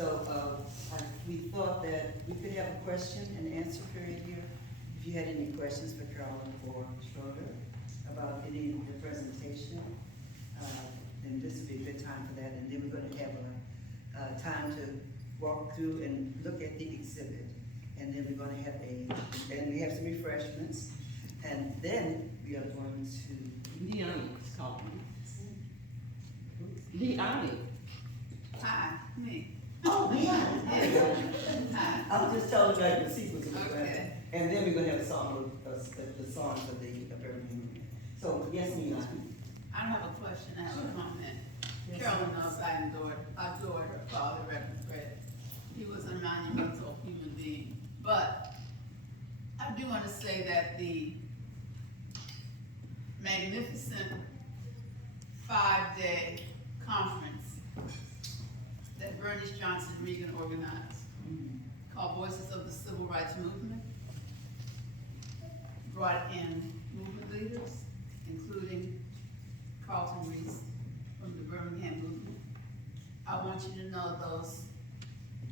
We thought that we could have a question and answer period here. If you had any questions for Carolyn or Schroeder about any of the presentation, then this would be a good time for that. And then we're going to have a time to walk through and look at the exhibit. And then we're going to have and we have some refreshments. And then we are going to Leonie is calling. Leonie. Hi, me. Oh, yeah. Hi. I'll just tell you like the sequence of the Okay. event. And then we're gonna have a song, the songs of the Birmingham. So, yes, Nina. I don't have a question, I have a comment. Carolyn knows I adored her father, Reverend Fred. He was a monumental human being. But I do want to say that the magnificent 5-day conference that Bernice Johnson Reagan organized, called Voices of the Civil Rights Movement, brought in movement leaders, including Carlton Reese from the Birmingham movement. I want you to know those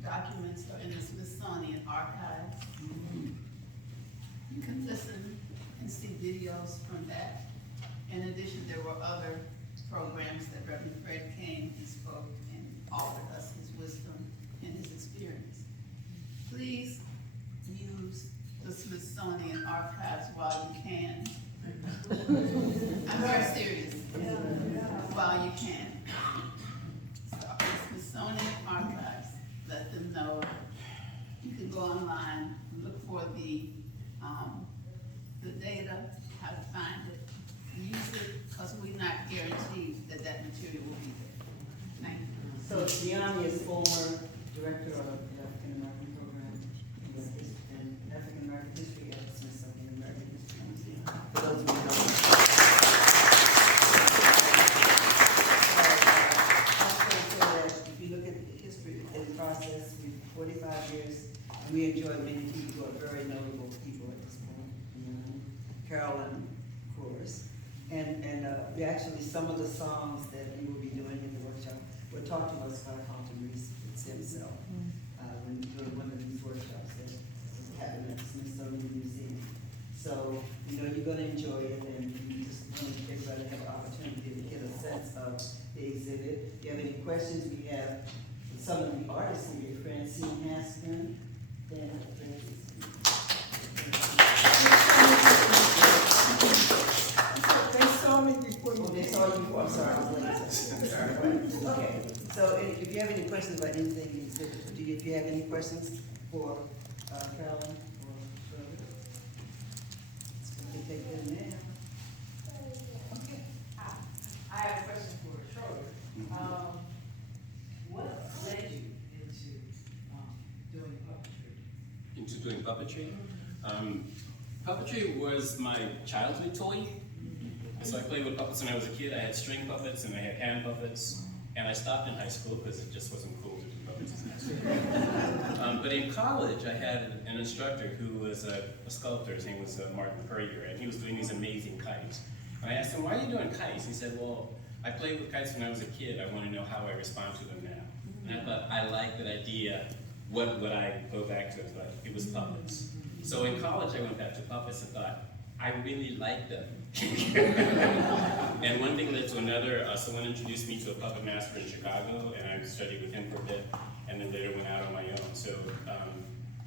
documents are in the Smithsonian Archives. You can listen and see videos from that. In addition, there were other programs that Reverend Fred came and spoke and offered us his wisdom and his experience. Please use the Smithsonian Archives while you can. I'm very serious. While you can. So, the Smithsonian Archives, let them know. You can go online, look for the data, how to find it, use it, because we're not guaranteed that that material will be there. Thank you. So, Gianni is former director of the African American program and African American history at the Smithsonian American History Museum. For those of you who don't know. If you look at the history and process, we've 45 years, and we enjoy many people who are very notable people at this point. Carolyn, of course, and we actually, some of the songs that we will be doing in the workshop were taught to us by Carlton Reese himself, when doing one of these workshops that was happening at the Smithsonian Museum. So, you're gonna enjoy it, and we just want everybody to have an opportunity to get a sense of the exhibit. If you have any questions, we have some of the artists here, Francine Haskins, Dan Francis. They saw me before Oh, they saw you, I'm sorry, I was late. Okay, so if you have any questions about anything, if you have any questions for Carolyn or Shirley? We can take them now. Okay. I have a question for Schroeder. What led you into doing puppetry? Into doing puppetry? Puppetry was my childhood toy. So I played with puppets when I was a kid. I had string puppets and I had hand puppets. And I stopped in high school because it just wasn't cool to do puppets in high school. But in college, I had an instructor who was a sculptor. His name was Martin Puryear, and he was doing these amazing kites. And I asked him, why are you doing kites? He said, well, I played with kites when I was a kid. I want to know how I respond to them now. And I thought, I like that idea. What would I go back to? I thought, it was puppets. So in college, I went back to puppets and thought, I really like them. And one thing led to another. Someone introduced me to a puppet master in Chicago, and I studied with him for a bit, and then later went out on my own. So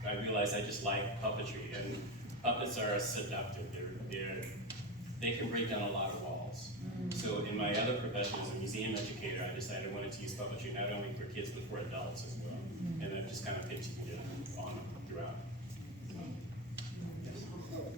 I realized I just like puppetry, and puppets are seductive. They can break down a lot of walls. So in my other profession as a museum educator, I decided I wanted to use puppetry not only for kids, but for adults as well. And I've just kind of continued on throughout.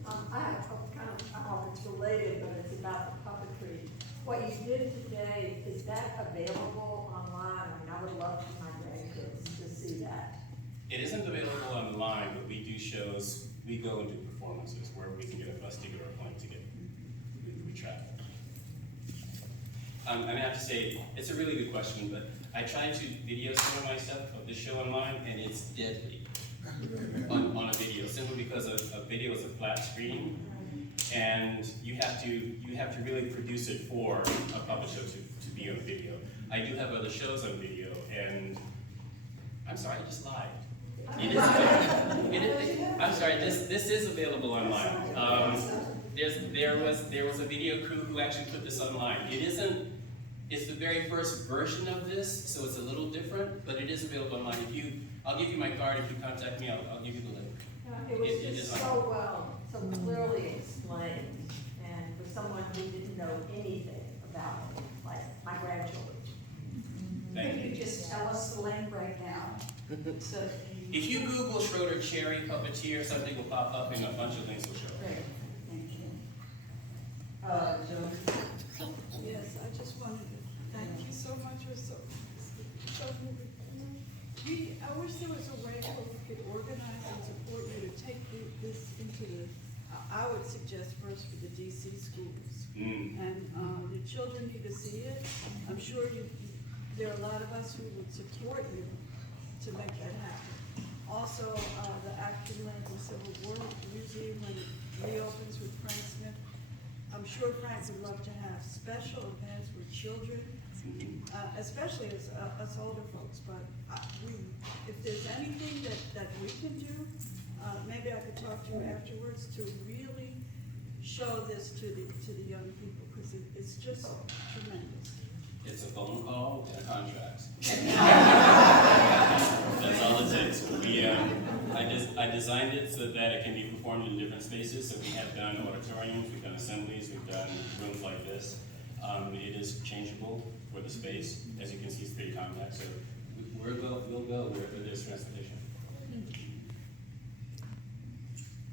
I have a kind of, I don't know if it's related, but it's about the puppetry. What you did today, is that available online? I mean, I would love for my grandkids to see that. It isn't available online, but we do shows. We go and do performances where we can get a bus ticket or a plane ticket. We travel. And I have to say, it's a really good question, but I tried to video some of my stuff of the show online, and it's deadly on a video, simply because a video is a flat screen, and you have to really produce it for a puppet show to be on video. I do have other shows on video, and I'm sorry, I just lied. It is available. I'm sorry, this is available online. There was a video crew who actually put this online. It's the very first version of this, so it's a little different, but it is available online. I'll give you my card. If you contact me, I'll give you the link. It was It just is so well, so clearly explained, and for someone who didn't know anything about it, like my grandchildren. Thank Could you. you just tell us the link right now? So, If you Google Schroeder Cherry Puppeteer, something will pop up and a bunch of links will show up. great, thank you. Joe? Yes, I just wanted to thank you so much for so moving. I wish there was a way where we could organize and support you to take this into I would suggest first for the DC schools. And, the children need to see it. I'm sure there are a lot of us who would support you to make that happen. Also, the African American Civil War Museum, when it reopens with Frank Smith, I'm sure Frank would love to have special events with children, especially as us older folks. But if there's anything that we can do, maybe I could talk to you afterwards to really show this to the young people, because it's just tremendous. It's a phone call and a contract. That's all it takes. I designed it so that it can be performed in different spaces. So we have done auditoriums, we've done assemblies, we've done rooms like this. It is changeable for the space. As you can see, it's pretty compact. So we'll go wherever there's transportation.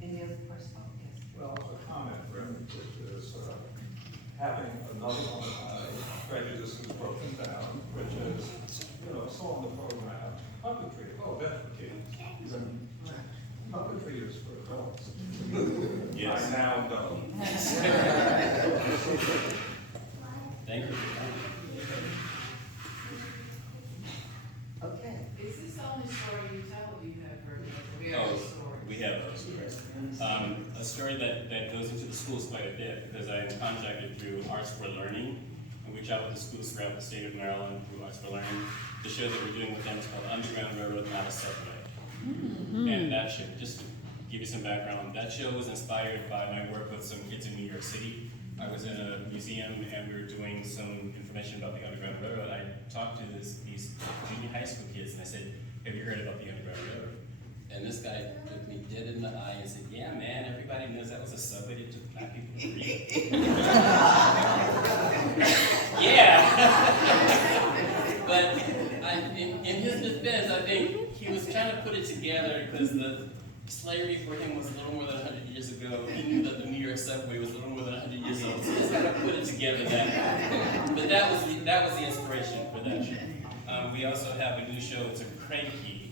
Any other questions? Yes. Well, a comment, Rick, which is having another one, Prejudice is broken down, which is, saw on the program, puppetry, that's for kids. Puppetry is for adults. Yes. I now know. Thank you. Okay. Is this the only story you tell, or you have heard of Oh, various stories? we have those stories. A story that goes into the schools quite a bit, because I am contacted through Arts for Learning, and we travel to schools throughout the state of Maryland through Arts for Learning. The show that we're doing with them is called Underground Railroad, Not a Subway. And that show, just to give you some background, that show was inspired by my work with some kids in New York City. I was in a museum and we were doing some information about the Underground Railroad. I talked to these junior high school kids and I said, have you heard about the Underground Railroad? And this guy looked me dead in the eye and said, yeah, man, everybody knows that was a subway that took black people to freedom. Yeah. But in his defense, I think he was trying to put it together because the slavery for him was a little more than 100 years ago. He knew that the New York subway was a little more than 100 years old. So he just had to put it together that. But that was the inspiration for that show. We also have a new show. It's a cranky.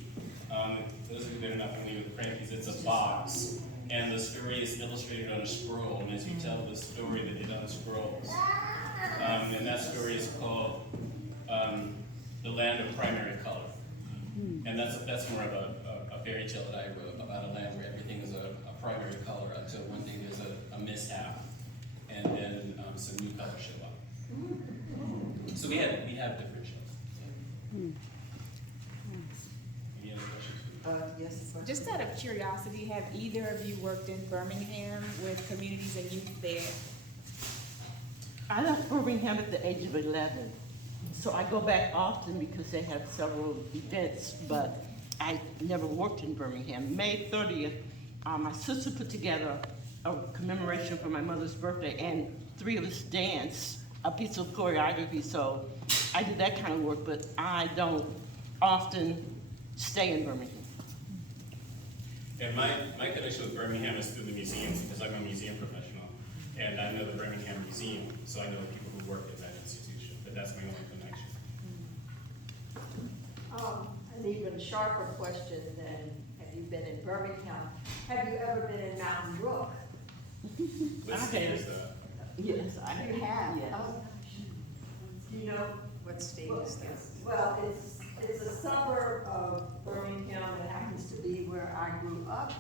Those of you that are not familiar with crankies, it's a box, and the story is illustrated on a scroll. And as you tell the story, they did on the scrolls. And that story is called The Land of Primary Color. And that's more of a fairy tale that I wrote about a land where everything is a primary color until one day there's a mishap, and then some new colors show up. So we have different shows. Any other questions? Yes, question? Just out of curiosity, have either of you worked in Birmingham with communities and youth there? I left Birmingham at the age of 11, so I go back often because they have several events, but I never worked in Birmingham. May 30th, my sister put together a commemoration for my mother's birthday, and 3 of us danced a piece of choreography, so I do that kind of work, but I don't often stay in Birmingham. And my connection with Birmingham is through the museums, because I'm a museum professional, and I know the Birmingham Museum, so I know the people who work at that institution, but that's my only connection. An even sharper question than, have you been in Birmingham? Have you ever been in Mountain Brook? What state is that? Yes, I have. You have? Yes. Oh, do you know? What state is that? Well, it's a suburb of Birmingham that happens to be where I grew up.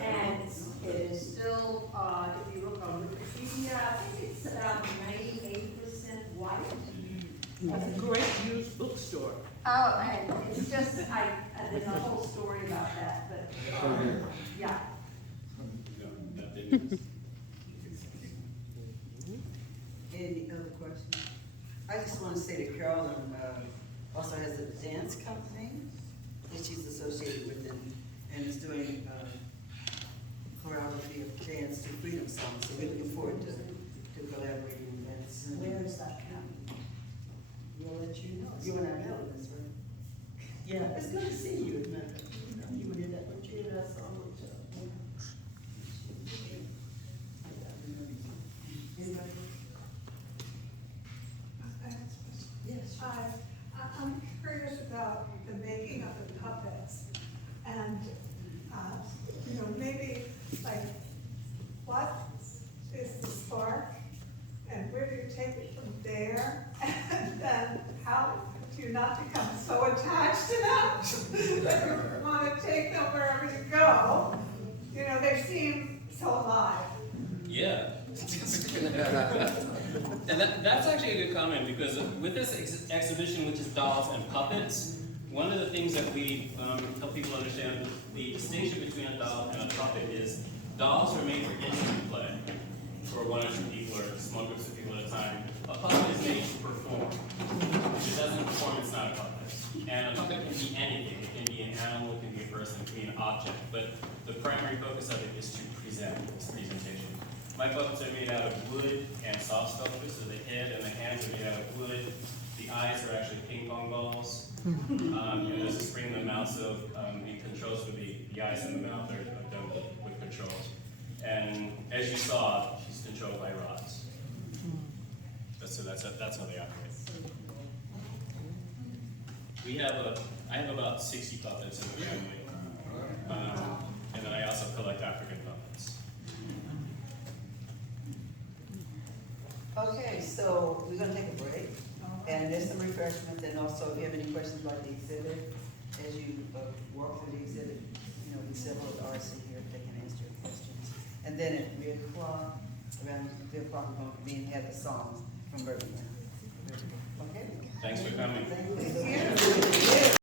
And it is still, if you look on Wikipedia, I think it's about 98% white. It's a great used bookstore. Oh, No, and it's just, there's a whole story about that, but, yeah. No, that didn't. Any other questions? I just want to say that Carolyn also has a dance company that she's associated with and is doing choreography of dance to freedom songs. So we're looking forward to collaborating on that soon. Where is that coming? We'll let you know. You and I know this, right? Yeah, it's good to see you, as a matter of fact. You were in that, but you and I saw each other. Anybody? Yes. Hi, I'm curious about the making of the puppets, and, maybe, like, what is the spark, and where do you take it from there? And then how do you not become so attached to them that you want to take them wherever you go? They seem so alive. Yeah. And that's actually a good comment, because with this exhibition, which is dolls and puppets, one of the things that we help people understand, the distinction between a doll and a puppet is dolls are made for intimate play, for one or two people or small groups of people at a time. A puppet is made to perform. If it doesn't perform, it's not a puppet. And a puppet can be anything. It can be an animal, it can be a person, it can be an object. But the primary focus of it is to present, it's presentation. My puppets are made out of wood and soft sculpture, so the head and the hands are made out of wood. The eyes are actually ping pong balls. There's a spring in the mouth, so the controls for the eyes and the mouth are done with controls. And as you saw, she's controlled by rods. So that's how they operate. I have about 60 puppets in the family. And then I also collect African puppets. Okay, so we're gonna take a break, and there's some refreshments, and also if you have any questions about the exhibit, as you walk through the exhibit, the several of ours in here, they can answer your questions. And then at 3 o'clock, around 3 o'clock, we're going to be and have the songs from Birmingham. Okay? Thanks for coming. Thank you.